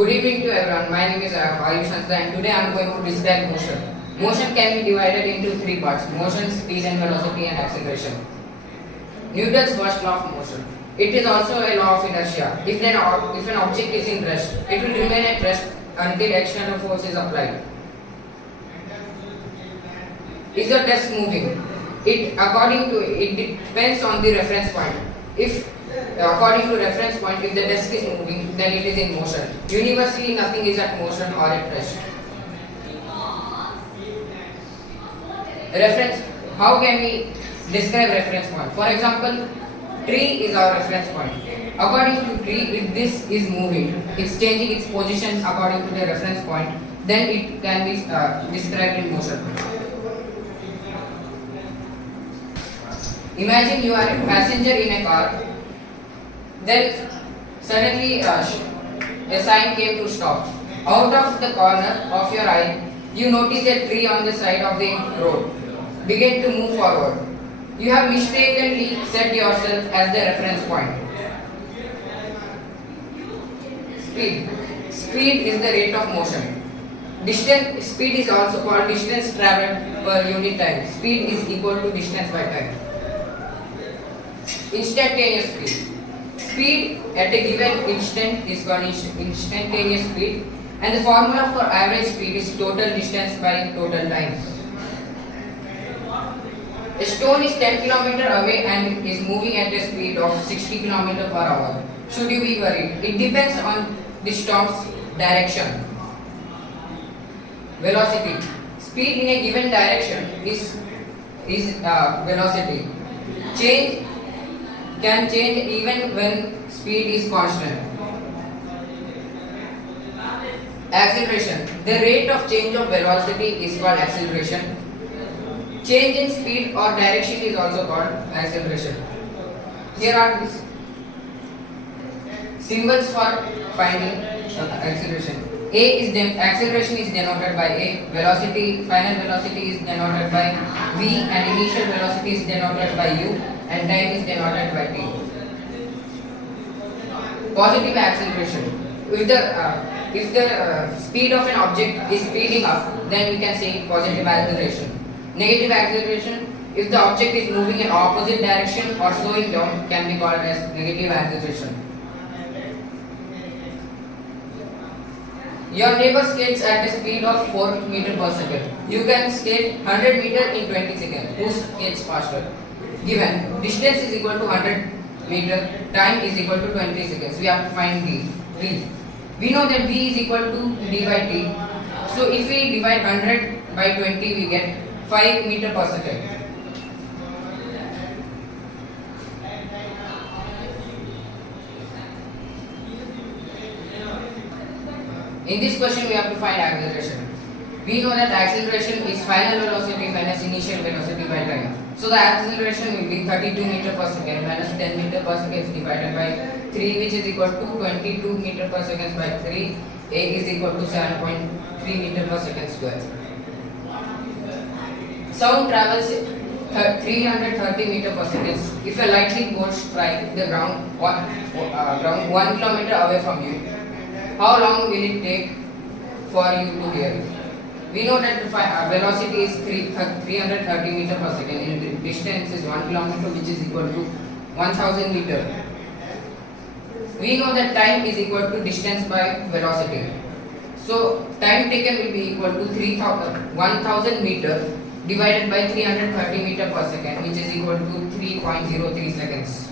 Good evening to everyone. My name is Ayush Hansda and today I am going to describe motion. Motion can be divided into three parts: motion, speed and velocity and acceleration. Newton's first law of motion. It is also a law of inertia. If an object is in rest, it will remain at rest until external force is applied. Is the desk moving? It depends on the reference point. If according to reference point, if the desk is moving, then it is in motion. Universally, nothing is at motion or at rest. Reference. How can we describe reference point? For example, tree is our reference point. According to tree, if this is moving, it's changing its position according to the reference point, then it can be described in motion. Imagine you are a passenger in a car. Then suddenly a sign came to stop. Out of the corner of your eye, you notice a tree on the side of the road. Begin to move forward. You have mistakenly set yourself as the reference point. Speed. Speed is the rate of motion. Speed is also called distance traveled per unit time. Speed is equal to distance by time. Instantaneous speed. Speed at a given instant is called instantaneous speed, and the formula for average speed is total distance by total time. A stone is 10 km away and is moving at a speed of 60 km per hour. Should you be worried? It depends on the stone's direction. Velocity. Speed in a given direction is velocity. Can change even when speed is constant. Acceleration. The rate of change of velocity is called acceleration. Change in speed or direction is also called acceleration. Here are these symbols for finding acceleration. Acceleration is denoted by A, final velocity is denoted by V, and initial velocity is denoted by U, and time is denoted by T. Positive acceleration. If the speed of an object is speeding up, then we can say positive acceleration. Negative acceleration. If the object is moving in opposite direction or slowing down, can be called as negative acceleration. Your neighbor skates at a speed of 4 meters per second. You can skate 100 meters in 20 seconds. Who skates faster? Given distance is equal to 100 meters, time is equal to 20 seconds. We have to find V. We know that V is equal to d by t. So if we divide 100 by 20, we get 5 meters per second. In this question, we have to find acceleration. We know that acceleration is final velocity minus initial velocity by time. So the acceleration will be 32 meters per second minus 10 meters per second divided by 3, which is equal to 22 meters per second by 3. A is equal to 7.3 meters per second square. Sound travels 330 meters per second. If a lightning bolt strikes the ground 1 kilometer away from you, how long will it take for you to hear it? We know that the velocity is 330 meters per second and the distance is 1 kilometer, which is equal to 1000 meters. We know that time is equal to distance by velocity. So time taken will be equal to 1000 meters divided by 330 meters per second, which is equal to 3.03 seconds.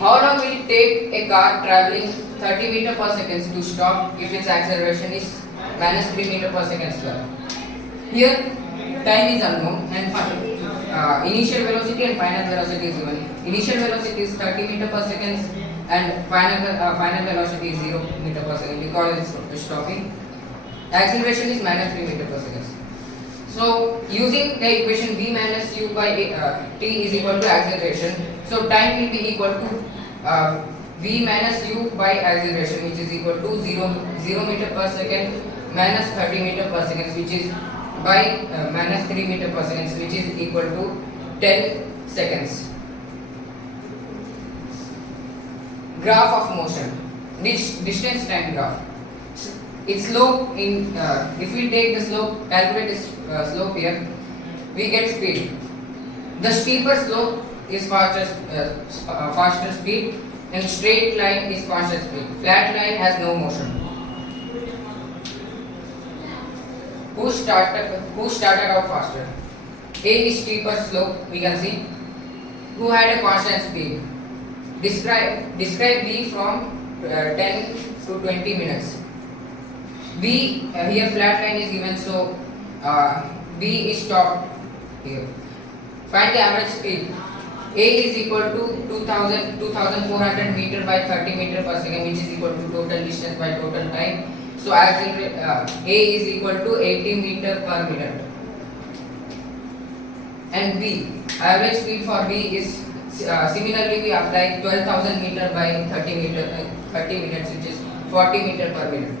How long will it take a car traveling 30 meters per second to stop if its acceleration is minus 3 meters per second square? Here, time is unknown and initial velocity and final velocity is given. Initial velocity is 30 meters per second and final velocity is 0 meters per second because it's stopping. Acceleration is minus 3 meters per second. So, using the equation v minus u by t is equal to acceleration. So, time will be equal to v minus u by acceleration, which is equal to 0 meter per second minus 30 meter per second, which is by minus 3 meter per second, which is equal to 10 seconds. Graph of motion. Distance time graph. Its slope in if we take the slope, calculate the slope here, we get speed. The steeper slope is faster speed, and straight line is faster speed. Flat line has no motion. Who started out faster? A is steeper slope, we can see. Who had a constant speed? Describe B from 10 to 20 minutes. B here flat line is given, so B is stopped here. Find the average speed. A is equal to 2400 meter by 30 meter per second, which is equal to total distance by total time. So A is equal to 80 meter per minute. And B, average speed for B is similarly we apply 12,000 meter by 30 minutes, which is 40 meter per minute.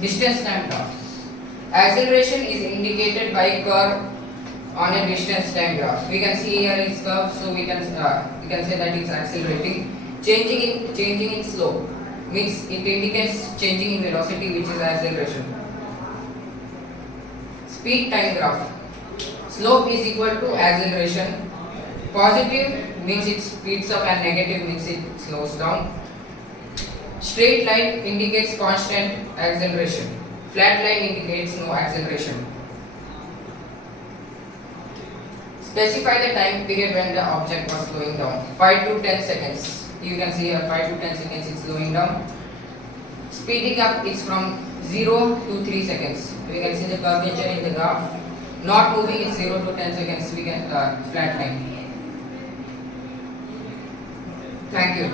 Distance time graph. Acceleration is indicated by curve on a distance time graph. We can see here is curve, so we can say that it's accelerating. Changing in slope means it indicates changing in velocity, which is acceleration. Speed time graph. Slope is equal to acceleration. Positive means it speeds up and negative means it slows down. Straight line indicates constant acceleration. Flat line indicates no acceleration. Specify the time period when the object was slowing down. 5 to 10 seconds. You can see here 5 to 10 seconds it's slowing down. Speeding up is from 0 to 3 seconds. We can see the curvature in the graph. Not moving is 0 to 10 seconds. We can flat line. Thank you.